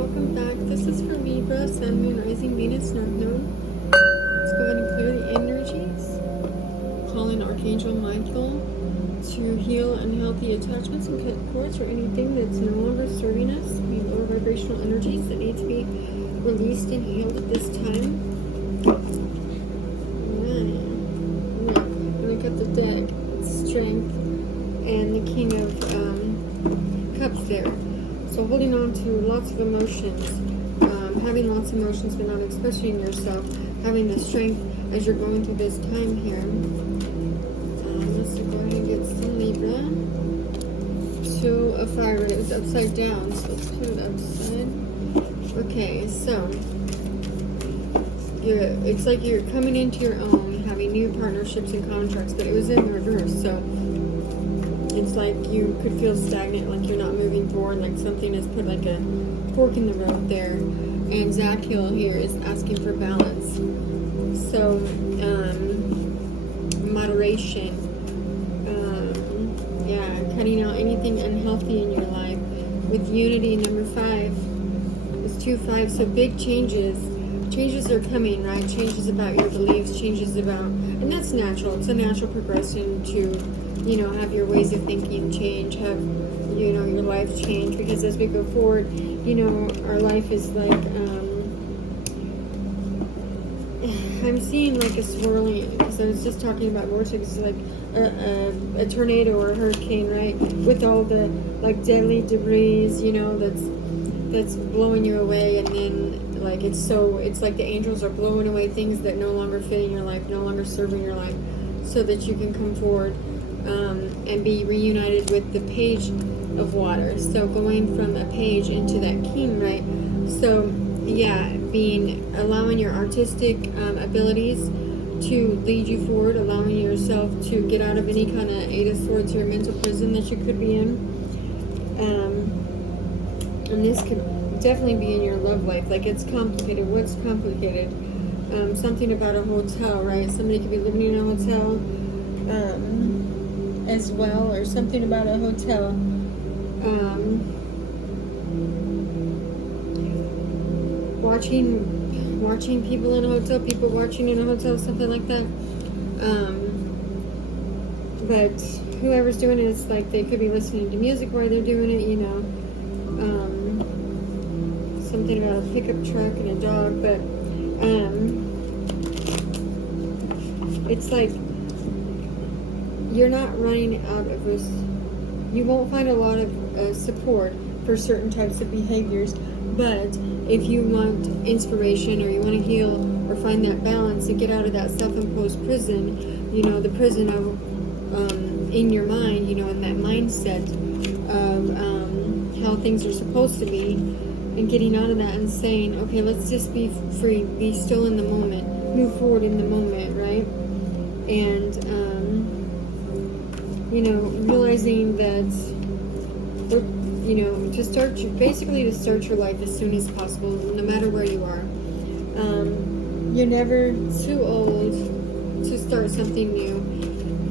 welcome back. This is for Libra, Sun, Moon, Rising, Venus, North Node. Let's go ahead and clear the energies. Call in Archangel Michael to heal unhealthy attachments and cut cords or anything that's no longer serving us. Any lower vibrational energies that need to be released and healed at this time. Alright. Look at the deck. Strength and the King of Cups there. So holding on to lots of emotions, having lots of emotions but not expressing yourself, having the strength as you're going through this time here. Let's go ahead and get some Libra. Two of Fire. It was upside down, so let's put it upside. Okay, so it's like you're coming into your own, having new partnerships and contracts, but it was in reverse, so it's like you could feel stagnant, like you're not moving forward, like something has put like a fork in the road there. And Zachiel here is asking for balance. So, moderation. Cutting out anything unhealthy in your life. With unity, number 5 is 2-5. So big changes. Changes are coming, right? Changes about your beliefs, changes about, and that's natural. It's a natural progression to, have your ways of thinking change, have, your life change, because as we go forward, our life is like, I'm seeing like a swirling, because I was just talking about vortex, like a tornado or a hurricane, right? With all the, like, deadly debris, that's blowing you away, and then, like, it's like the angels are blowing away things that no longer fit in your life, no longer serve in your life, so that you can come forward and be reunited with the Page of Water. So going from a page into that king, right? So yeah, allowing your artistic abilities to lead you forward, allowing yourself to get out of any kind of 8 of Swords or mental prison that you could be in. And this could definitely be in your love life. Like, it's complicated. What's complicated? Something about a hotel, right? Somebody could be living in a hotel as well, or something about a hotel. Watching people in a hotel, people watching in a hotel, something like that. But whoever's doing it, it's like they could be listening to music while they're doing it, something about a pickup truck and a dog, but it's like you're not running out of this. You won't find a lot of support for certain types of behaviors, but if you want inspiration, or you want to heal or find that balance and get out of that self-imposed prison, the prison of in your mind, and that mindset of how things are supposed to be, and getting out of that and saying, okay, let's just be free, be still in the moment, move forward in the moment, right? And realizing that to start your life as soon as possible, no matter where you are. You're never too old to start something new,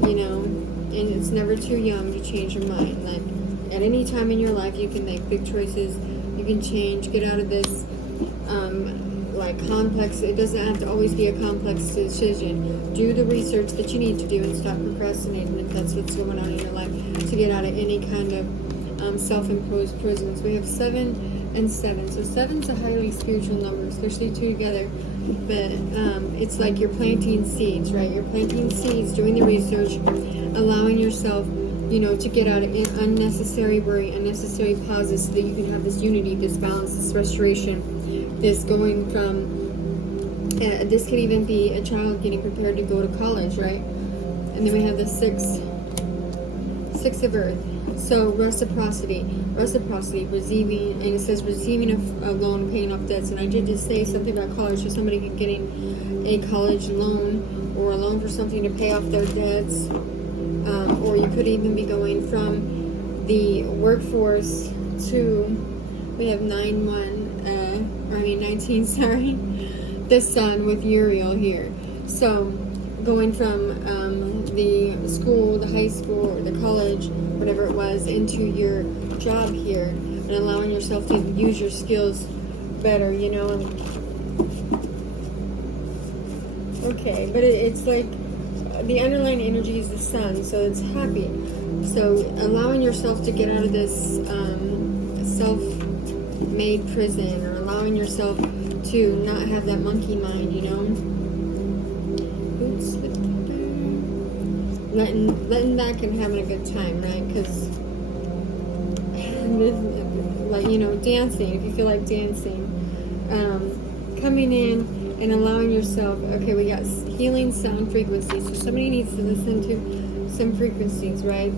and it's never too young to change your mind. Like, at any time in your life, you can make big choices, you can change, get out of this, complex, it doesn't have to always be a complex decision. Do the research that you need to do and stop procrastinating if that's what's going on in your life, to get out of any kind of self-imposed prisons. We have 7 and 7. So 7's a highly spiritual number, especially 2 together. But it's like you're planting seeds, right? You're planting seeds, doing the research, allowing yourself, to get out of unnecessary worry, unnecessary pauses, so that you can have this unity, this balance, this restoration, this going from, this could even be a child getting prepared to go to college, right? And then we have the 6 of Earth. So reciprocity, receiving, and it says receiving a loan, paying off debts. And I did just say something about college, so somebody getting a college loan, or a loan for something to pay off their debts. Or you could even be going from the workforce to, we have 19, sorry, the Sun with Uriel here. So going from the school, the high school, or the college, whatever it was, into your job here. and allowing yourself to use your skills better, you know. Okay, but it's like the underlying energy is the sun, so it's happy. So allowing yourself to get out of this self-made prison, or allowing yourself to not have that monkey mind, you know. Letting back and having a good time, right? Because, like, you know, dancing, if you feel like dancing, coming in and allowing yourself, okay, we got healing sound frequencies, so somebody needs to listen to some frequencies, right?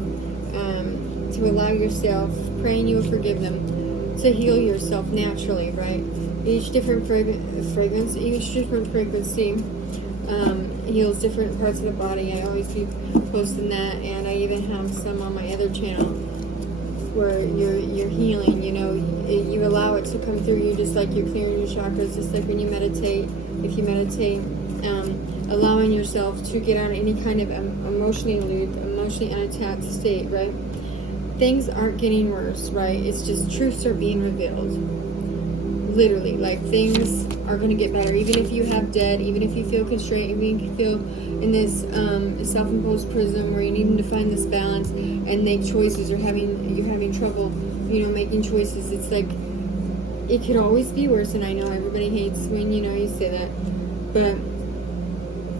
To allow yourself, praying you will forgive them, to heal yourself naturally, right? Each different fragrance, each different frequency heals different parts of the body. I always be posting that, and I even have some on my other channel where you're healing, you know, you allow it to come through you, just like you're clearing your chakras, just like when you meditate. If you meditate, allowing yourself to get out of any kind of emotionally unattached state, right? Things aren't getting worse, right? It's just truths are being revealed. Literally, like, things are going to get better. Even if you have debt, even if you feel constrained, even if you feel in this self-imposed prison where you need to find this balance and make choices, or you're having trouble, you know, making choices. It's like, it could always be worse, and I know everybody hates when, you know, you say that, but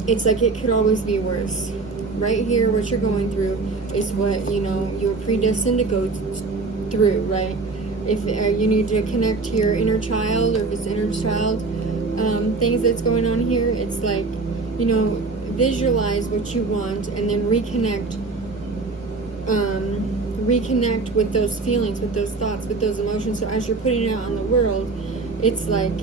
it's like it could always be worse. Right here, what you're going through is what, you know, you're predestined to go through, right? If you need to connect to your inner child, or if it's inner child things that's going on here, it's like, you know, visualize what you want and then reconnect with those feelings, with those thoughts, with those emotions. So as you're putting it out on the world, it's like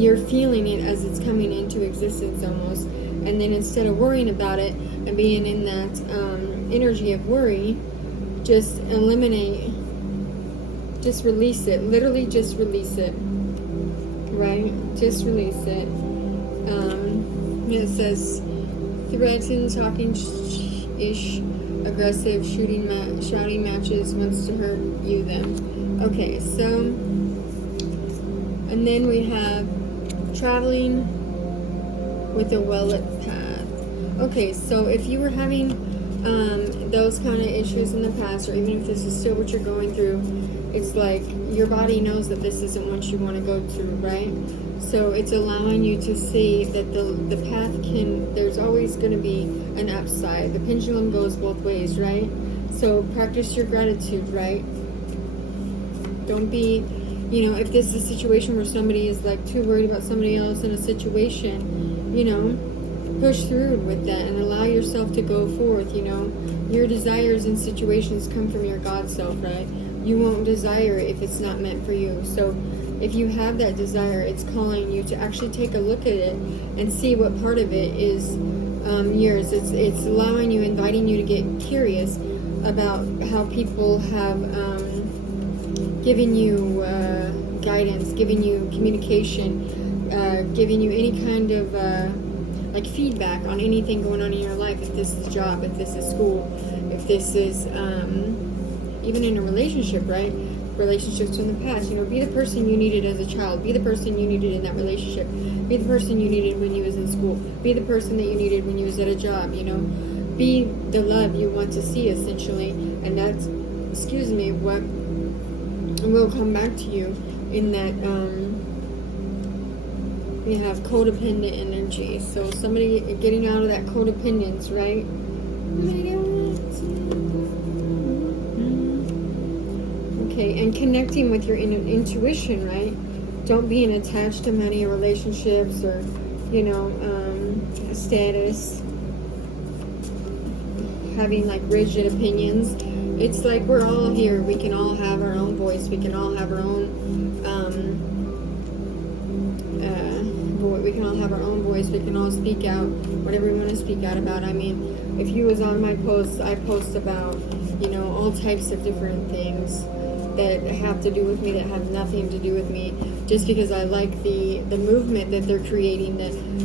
you're feeling it as it's coming into existence almost. And then instead of worrying about it and being in that energy of worry, just eliminate, just release it. Literally just release it. Right? Just release it. It says, threaten, talking-ish, aggressive, shouting matches, wants to hurt you, them. Okay, so, and then we have traveling with a well-lit path. Okay, so if you were having those kind of issues in the past, or even if this is still what you're going through, it's like your body knows that this isn't what you want to go through, right? So it's allowing you to see that the path there's always going to be an upside. The pendulum goes both ways, right? So practice your gratitude, right? Don't be, you know, if this is a situation where somebody is like too worried about somebody else in a situation, you know, push through with that and allow yourself to go forth, you know. Your desires and situations come from your God self, right? You won't desire it if it's not meant for you. So if you have that desire, it's calling you to actually take a look at it and see what part of it is yours. It's allowing you, inviting you to get curious about how people have given you guidance, given you communication, giving you any kind of like feedback on anything going on in your life. If this is a job, if this is school, if this is even in a relationship, right? Relationships from the past, you know, be the person you needed as a child, be the person you needed in that relationship, be the person you needed when you was in school, be the person that you needed when you was at a job, you know, be the love you want to see, essentially. And that's, excuse me, what will come back to you in that we have codependent energy. So somebody getting out of that codependence, right? Okay, and connecting with your intuition, right? Don't being attached to money or relationships or, you know, status. Having like rigid opinions. It's like we're all here. We can all have our own voice. We can all have our own, we can all have our own voice. We can all speak out whatever we want to speak out about. I mean, if you was on my posts, I post about, you know, all types of different things that have to do with me, that have nothing to do with me, just because I like the movement that they're creating,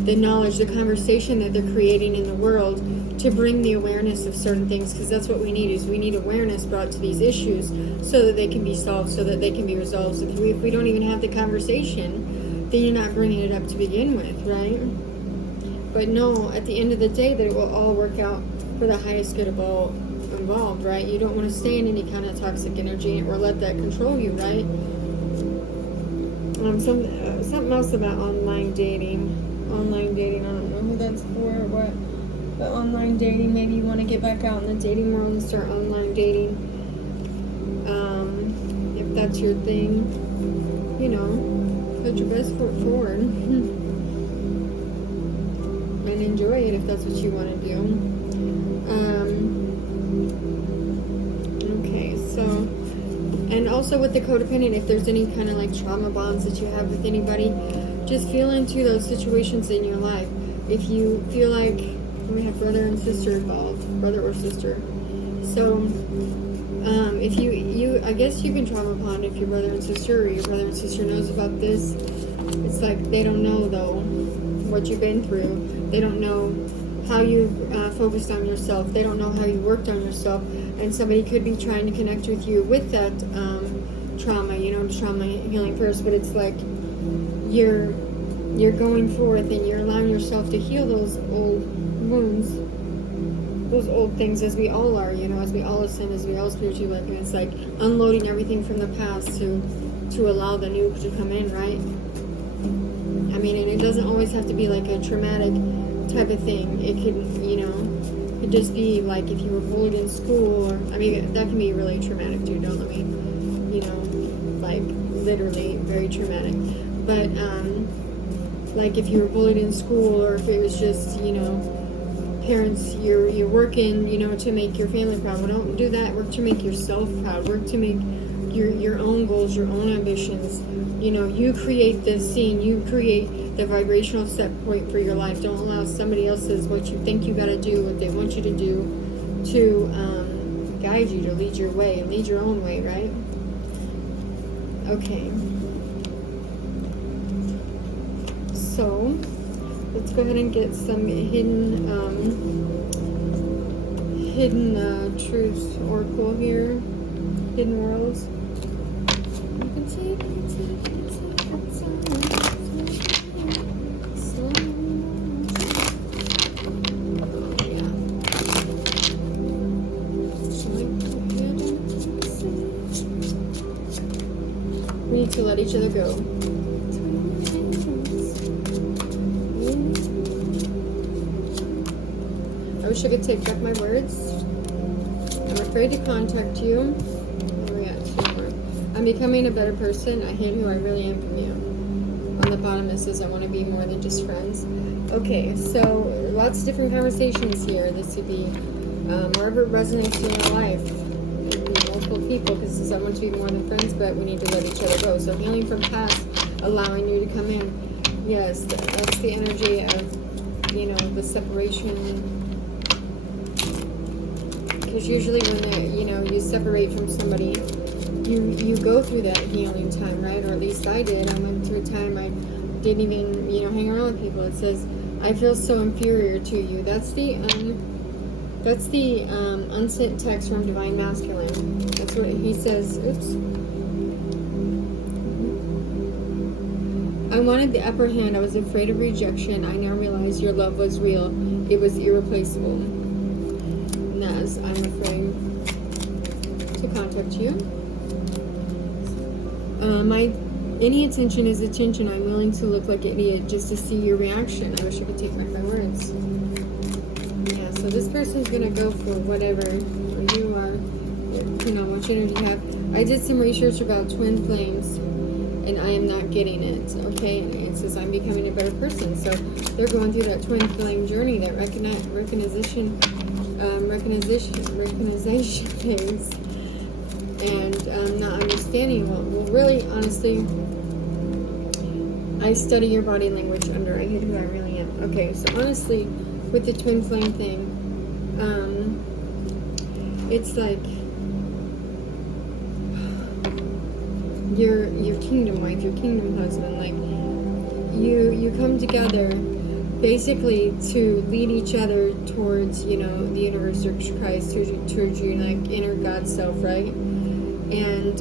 the knowledge, the conversation that they're creating in the world, to bring the awareness of certain things, because that's what we need. Is we need awareness brought to these issues so that they can be solved, so that they can be resolved. If we don't even have the conversation, then you're not bringing it up to begin with, right? But know at the end of the day that it will all work out for the highest good of all involved, right? You don't want to stay in any kind of toxic energy or let that control you, right? Something else about online dating. Online dating, I don't know who that's for or what. But online dating, maybe you want to get back out in the dating world and start online dating. If that's your thing, you know, put your best foot forward. And enjoy it if that's what you want to do. Okay, so, and also with the codependent, if there's any kind of like trauma bonds that you have with anybody, just feel into those situations in your life. If you feel like we have brother and sister involved, brother or sister. So, if you, I guess you can trauma bond if your brother and sister, or your brother and sister knows about this. It's like they don't know though what you've been through. They don't know how you focused on yourself. They don't know how you worked on yourself. And somebody could be trying to connect with you with that trauma, you know, trauma healing first. But it's like you're going forth and you're allowing yourself to heal those old wounds, those old things, as we all are, you know, as we all ascend, as we all spiritually work. And it's like unloading everything from the past to allow the new to come in, right? I mean, and it doesn't always have to be like a traumatic type of thing. It could, you know, could just be like if you were bullied in school, or, I mean, that can be really traumatic too, don't let me, you know, like literally very traumatic. But, like if you were bullied in school, or if it was just, you know, parents, you're working, you know, to make your family proud. Well, don't do that. Work to make yourself proud. Work to make your own goals, your own ambitions. You know, you create the scene. You create the vibrational set point for your life. Don't allow somebody else's, what you think you got to do, what they want you to do, to guide you, to lead your way, and lead your own way, right? Okay. So, let's go ahead and get some hidden truths oracle here. Hidden worlds. You can see. We need to let each other go. I wish I could take back my words. I'm afraid to contact you. Where are we at? 2 more. I'm becoming a better person. I hate who I really am from you. On the bottom it says I want to be more than just friends. Okay, so lots of different conversations here. This could be wherever it resonates in your life. It could be multiple people, because it says I want to be more than friends, but we need to let each other go. So healing from past, allowing you to come in. Yes, that's the energy of, you know, the separation. Because usually when you know, you separate from somebody, you go through that healing time, right? Or at least I did. I went through a time I didn't even, you know, hang around with people. It says, I feel so inferior to you. That's the unsent text from Divine Masculine. That's what he says. Oops. I wanted the upper hand. I was afraid of rejection. I now realize your love was real. It was irreplaceable. Naz, I'm afraid to contact you. Any attention is attention. I'm willing to look like an idiot just to see your reaction. I wish I could take back my words. Yeah, so this person's gonna go for whatever you are, depending on what energy you have. I did some research about twin flames, and I am not getting it. Okay, and it says I'm becoming a better person. So they're going through that twin flame journey, that recognition phase, and not understanding. Well, really, honestly, I study your body language under I hate who I really am. Okay, so honestly, with the twin flame thing, it's like your kingdom wife, your kingdom husband. Like you come together, basically to lead each other towards, you know, the universe or Christ, towards your like inner God self, right? And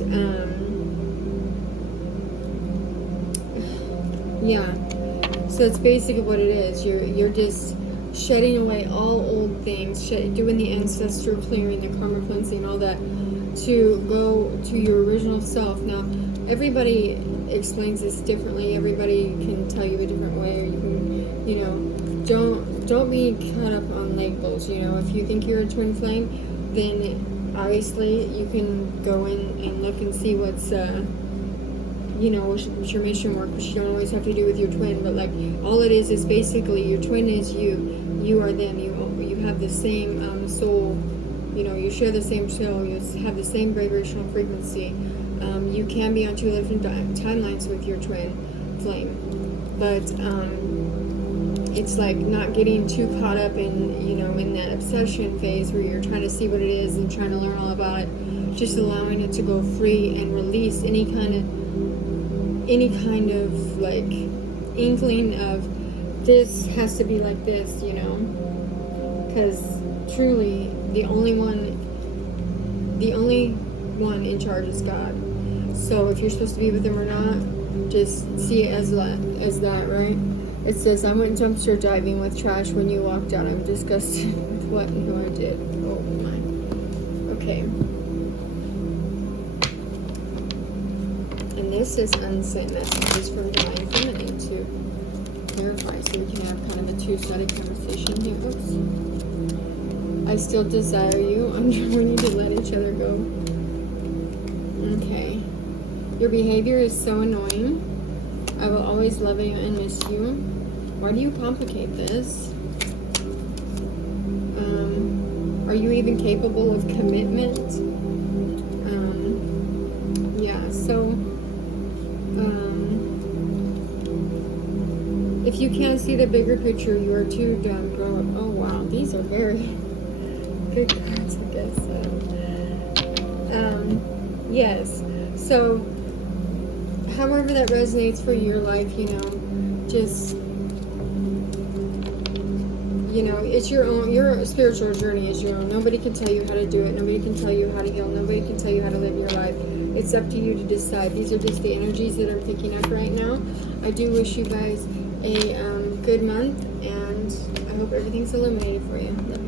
yeah, so it's basically what it is. You're just shedding away all old things, doing the ancestral clearing, the karma cleansing, all that, to go to your original self. Now, everybody explains this differently. Everybody can tell you a different way, or you can, you know, don't be caught up on labels. You know, if you think you're a twin flame, then obviously you can go in and look and see what's you know, what's your mission work, which you don't always have to do with your twin, but like all it is basically your twin is you are them, you have the same soul, you know, you share the same soul, you have the same vibrational frequency. You can be on two different timelines with your twin flame, but it's like not getting too caught up in, you know, in that obsession phase where you're trying to see what it is and trying to learn all about it. Just allowing it to go free and release any kind of like inkling of this has to be like this, you know, because truly the only one in charge is God. So if you're supposed to be with him or not, just see it as that, right? It says, I went dumpster diving with trash when you walked out. I'm disgusted with what and who I did. Oh my. Okay. And this is unsent messages from Divine Feminine to clarify, so we can have kind of a two-sided conversation here. Oops. I still desire you. We need to let each other go. Okay. Your behavior is so annoying. I will always love you and miss you. Why do you complicate this? Are you even capable of commitment? Yeah, so if you can't see the bigger picture, you are too dumb. Grow up. Oh wow, these are very big cards, I guess. Yes. So, however that resonates for your life, you know, just, you know, it's your own. Your spiritual journey is your own. Nobody can tell you how to do it. Nobody can tell you how to heal. Nobody can tell you how to live your life. It's up to you to decide. These are just the energies that I'm picking up right now. I do wish you guys a good month, and I hope everything's illuminated for you. Love you.